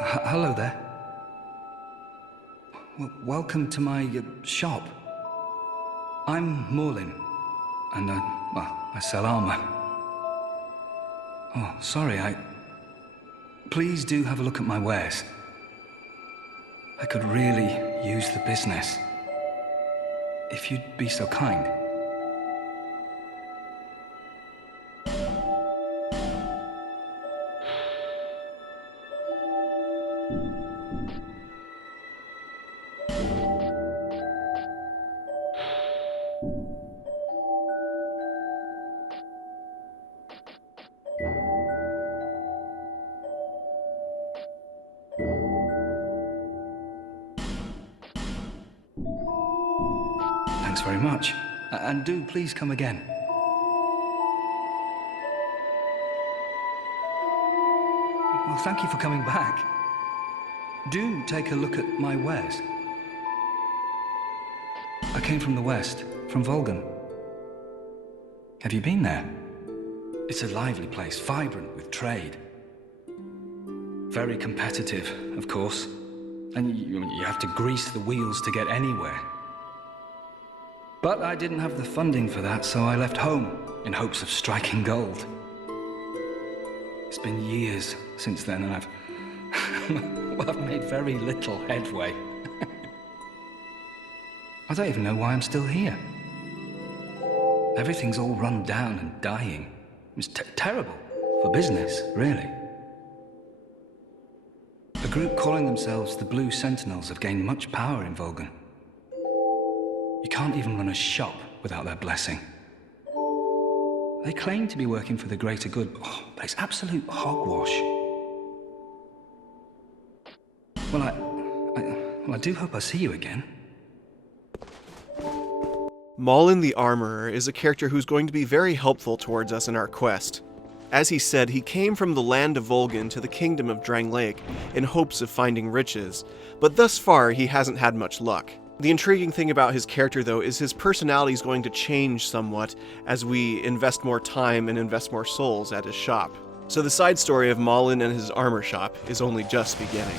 Hello there. Welcome to my shop. I'm Morlin, and I sell armor. Oh, sorry, Please do have a look at my wares. I could really use the business. If you'd be so kind. Thanks very much. And do please come again. Well, thank you for coming back. Do take a look at my wares. I came from the west, from Volgan. Have you been there? It's a lively place, vibrant with trade. Very competitive, of course. And you have to grease the wheels to get anywhere. But I didn't have the funding for that, so I left home in hopes of striking gold. It's been years since then, and I've made very little headway. I don't even know why I'm still here. Everything's all run down and dying. It's terrible for business, really. A group calling themselves the Blue Sentinels have gained much power in Volgan. You can't even run a shop without their blessing. They claim to be working for the greater good, but it's absolute hogwash. Well, I do hope I see you again. Malin the Armorer is a character who's going to be very helpful towards us in our quest. As he said, he came from the land of Volgan to the kingdom of Dragonrider in hopes of finding riches, but thus far he hasn't had much luck. The intriguing thing about his character, though, is his personality is going to change somewhat as we invest more time and invest more souls at his shop. So the side story of Malin and his armor shop is only just beginning.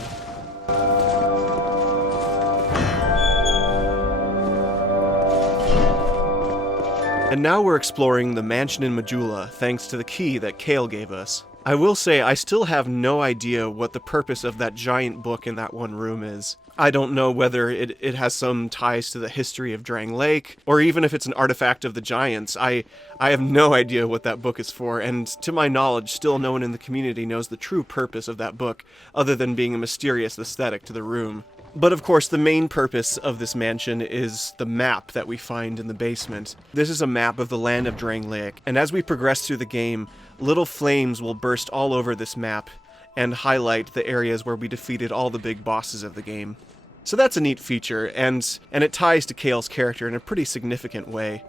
And now we're exploring the mansion in Majula thanks to the key that Kale gave us. I will say I still have no idea what the purpose of that giant book in that one room is. I don't know whether it has some ties to the history of Drang Lake, or even if it's an artifact of the Giants. I have no idea what that book is for, and to my knowledge, still no one in the community knows the true purpose of that book, other than being a mysterious aesthetic to the room. But of course, the main purpose of this mansion is the map that we find in the basement. This is a map of the land of Drang Lake, and as we progress through the game, little flames will burst all over this map, and highlight the areas where we defeated all the big bosses of the game. So that's a neat feature, and it ties to Kale's character in a pretty significant way.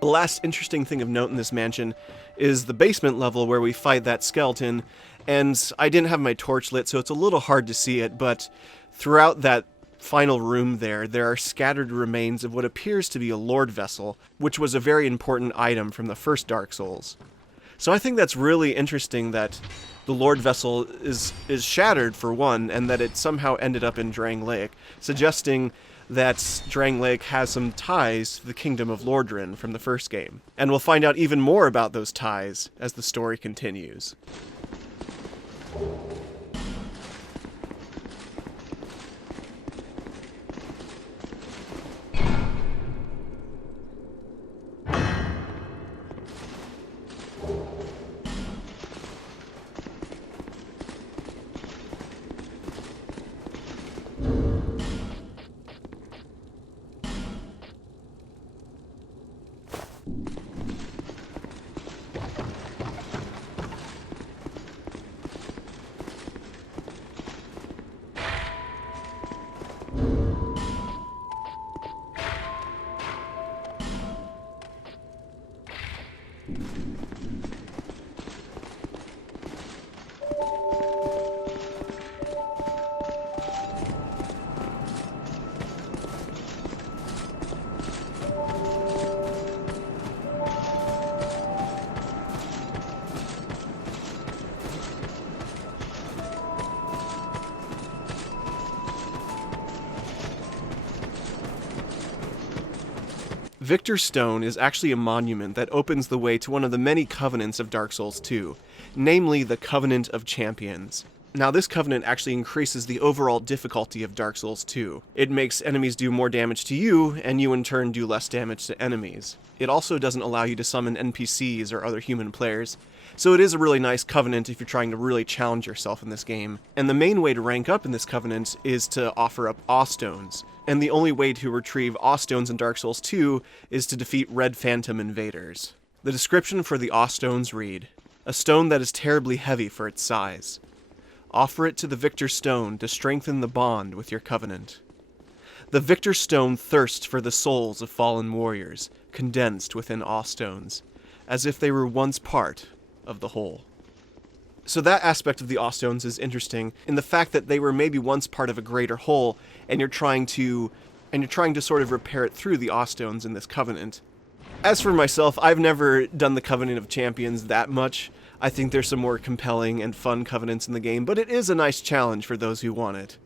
The last interesting thing of note in this mansion is the basement level where we fight that skeleton, and I didn't have my torch lit, so it's a little hard to see it, but throughout that final room there are scattered remains of what appears to be a Lord Vessel, which was a very important item from the first Dark Souls. So I think that's really interesting that the Lord Vessel is shattered, for one, and that it somehow ended up in Drang Lake, suggesting that Drang Lake has some ties to the Kingdom of Lordran from the first game. And we'll find out even more about those ties as the story continues. Victor's Stone is actually a monument that opens the way to one of the many covenants of Dark Souls 2, namely the Covenant of Champions. Now, this covenant actually increases the overall difficulty of Dark Souls 2. It makes enemies do more damage to you, and you in turn do less damage to enemies. It also doesn't allow you to summon NPCs or other human players, so it is a really nice covenant if you're trying to really challenge yourself in this game. And the main way to rank up in this covenant is to offer up Awe Stones, and the only way to retrieve Awe Stones in Dark Souls 2 is to defeat Red Phantom invaders. The description for the Awe Stones read, "A stone that is terribly heavy for its size. Offer it to the Victor Stone to strengthen the bond with your covenant. The Victor Stone thirsts for the souls of fallen warriors, condensed within Awe Stones, as if they were once part of the whole." So that aspect of the Awe Stones is interesting in the fact that they were maybe once part of a greater whole, and you're trying to sort of repair it through the Awe Stones in this covenant. As for myself, I've never done the Covenant of Champions that much. I think there's some more compelling and fun covenants in the game, but it is a nice challenge for those who want it.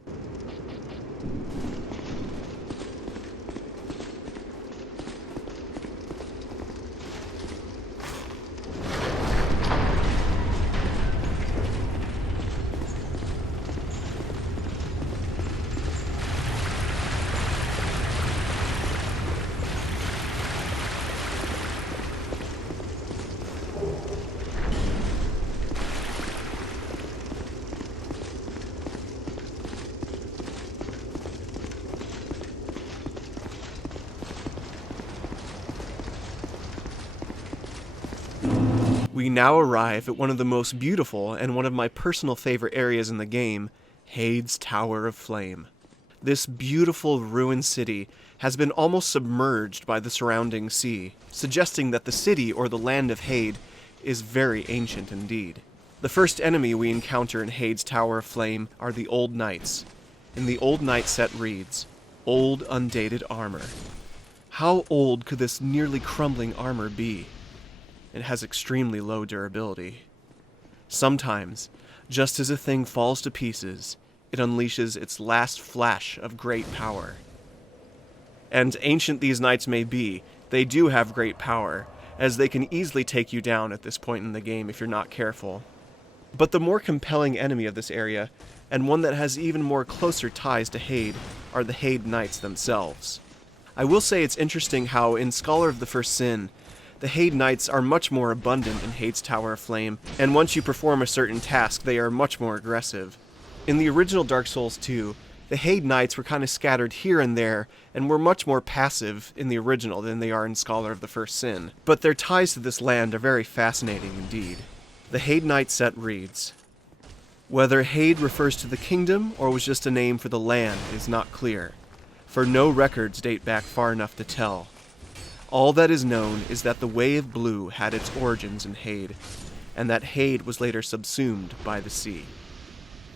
We now arrive at one of the most beautiful and one of my personal favorite areas in the game, Heide's Tower of Flame. This beautiful ruined city has been almost submerged by the surrounding sea, suggesting that the city or the land of Heide is very ancient indeed. The first enemy we encounter in Heide's Tower of Flame are the Old Knights, and the Old Knight set reads, "Old undated armor." How old could this nearly crumbling armor be? It has extremely low durability. Sometimes, just as a thing falls to pieces, it unleashes its last flash of great power. And ancient these knights may be, they do have great power, as they can easily take you down at this point in the game if you're not careful. But the more compelling enemy of this area, and one that has even more closer ties to Heide, are the Heide Knights themselves. I will say it's interesting how, in Scholar of the First Sin, the Heide Knights are much more abundant in Heide's Tower of Flame, and once you perform a certain task, they are much more aggressive. In the original Dark Souls 2, the Heide Knights were kind of scattered here and there, and were much more passive in the original than they are in Scholar of the First Sin. But their ties to this land are very fascinating indeed. The Heide Knight set reads, "Whether Heide refers to the kingdom or was just a name for the land is not clear, for no records date back far enough to tell. All that is known is that the Way of Blue had its origins in Heide, and that Heide was later subsumed by the sea."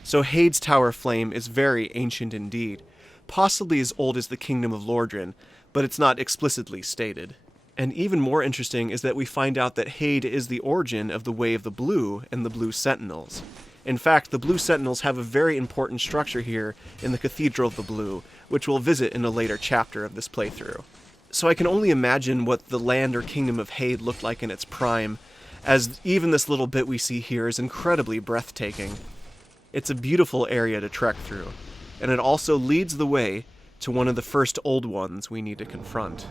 So Heide's Tower of Flame is very ancient indeed, possibly as old as the Kingdom of Lordran, but it's not explicitly stated. And even more interesting is that we find out that Heide is the origin of the Way of the Blue and the Blue Sentinels. In fact, the Blue Sentinels have a very important structure here in the Cathedral of the Blue, which we'll visit in a later chapter of this playthrough. So I can only imagine what the land or kingdom of Heide looked like in its prime, as even this little bit we see here is incredibly breathtaking. It's a beautiful area to trek through, and it also leads the way to one of the first old ones we need to confront.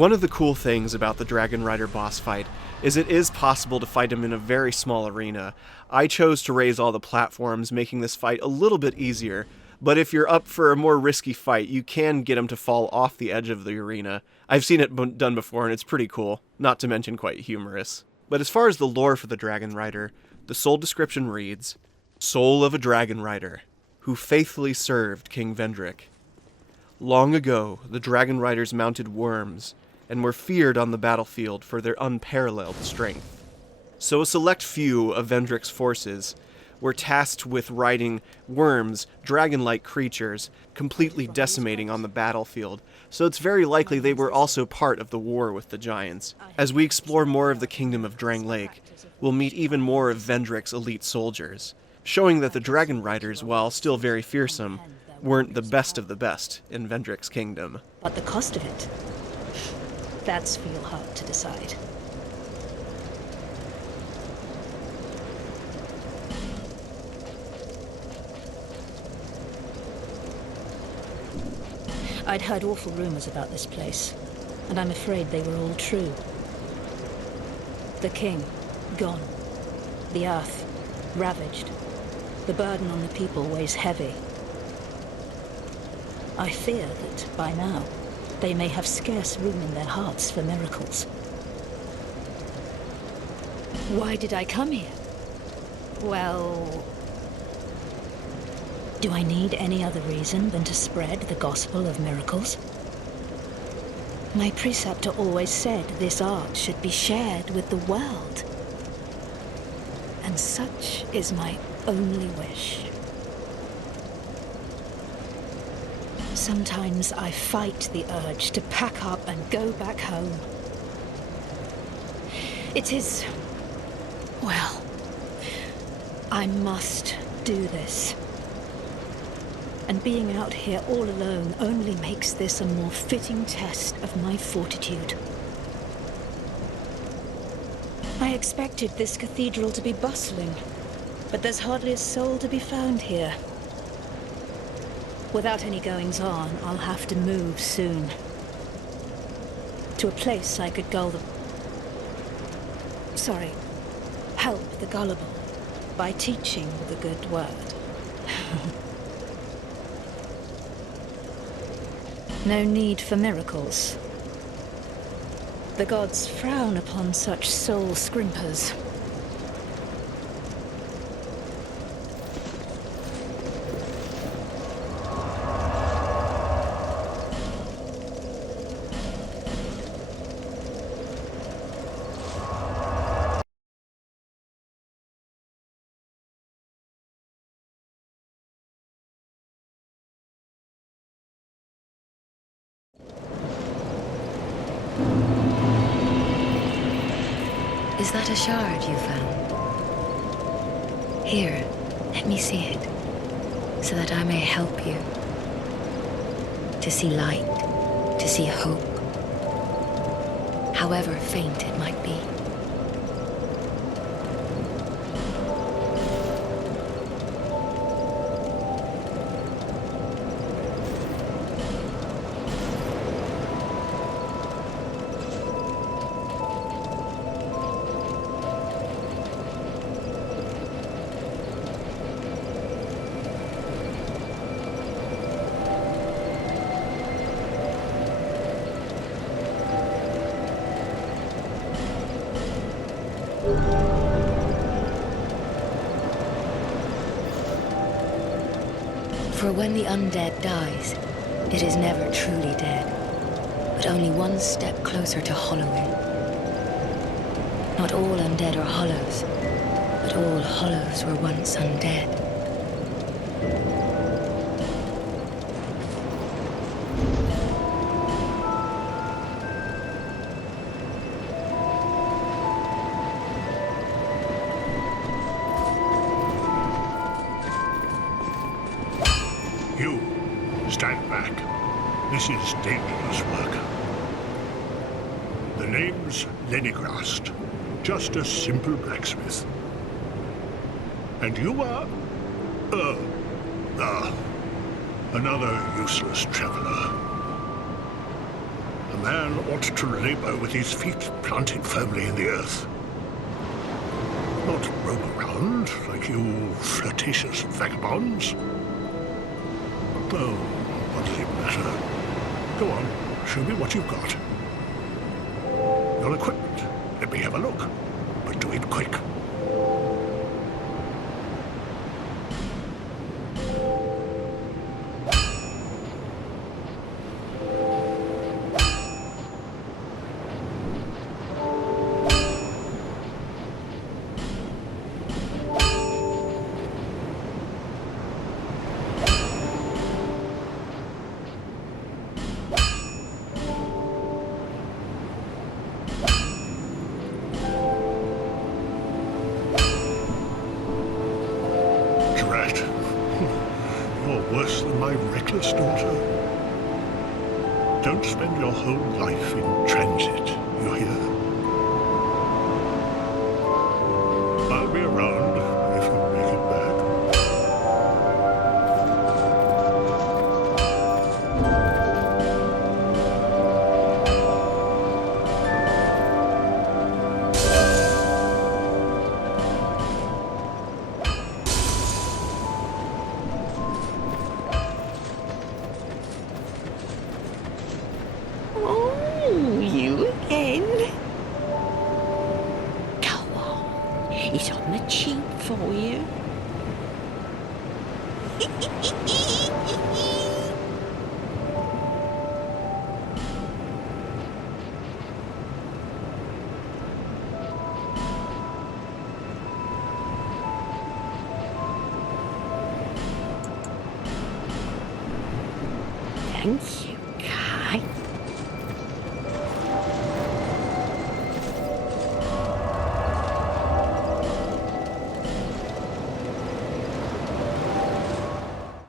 One of the cool things about the Dragonrider boss fight is it is possible to fight him in a very small arena. I chose to raise all the platforms, making this fight a little bit easier, but if you're up for a more risky fight, you can get him to fall off the edge of the arena. I've seen it done before, and it's pretty cool, not to mention quite humorous. But as far as the lore for the Dragonrider, the soul description reads, "Soul of a Dragonrider, who faithfully served King Vendrick. Long ago, the Dragonriders mounted worms, and were feared on the battlefield for their unparalleled strength. So a select few of Vendrick's forces were tasked with riding worms, dragon-like creatures, completely decimating on the battlefield, so it's very likely they were also part of the war with the giants. As we explore more of the kingdom of Drang Lake, we'll meet even more of Vendrick's elite soldiers, showing that the Dragonriders, while still very fearsome, weren't the best of the best in Vendrick's kingdom." But the cost of it, that's for your heart to decide. I'd heard awful rumors about this place, and I'm afraid they were all true. The king, gone. The earth, ravaged. The burden on the people weighs heavy. I fear that, by now, they may have scarce room in their hearts for miracles. Why did I come here? Well... do I need any other reason than to spread the gospel of miracles? My preceptor always said this art should be shared with the world. And such is my only wish. Sometimes I fight the urge to pack up and go back home. It is... well, I must do this. And being out here all alone only makes this a more fitting test of my fortitude. I expected this cathedral to be bustling, but there's hardly a soul to be found here. Without any goings-on, I'll have to move soon. To a place I could help the gullible by teaching the good word. No need for miracles. The gods frown upon such soul scrimpers. Is that a shard you found? Here, let me see it, so that I may help you. To see light, to see hope, however faint it might be. For when the undead dies, it is never truly dead, but only one step closer to hollowing. Not all undead are hollows, but all hollows were once undead. Stand back. This is dangerous work. The name's Lenigrast. Just a simple blacksmith. And you are... another useless traveler. man ought to labor with his feet planted firmly in the earth. Not roam around like you flirtatious vagabonds. Oh, what does it matter? Go on, show me what you've got. Your equipment. Let me have a look. But do it quick. Worse than my reckless daughter. Don't spend your whole life in transit, you hear? I'll be around if you make it back. You again? Go on. It's on the cheap for you. Thank you, Kai.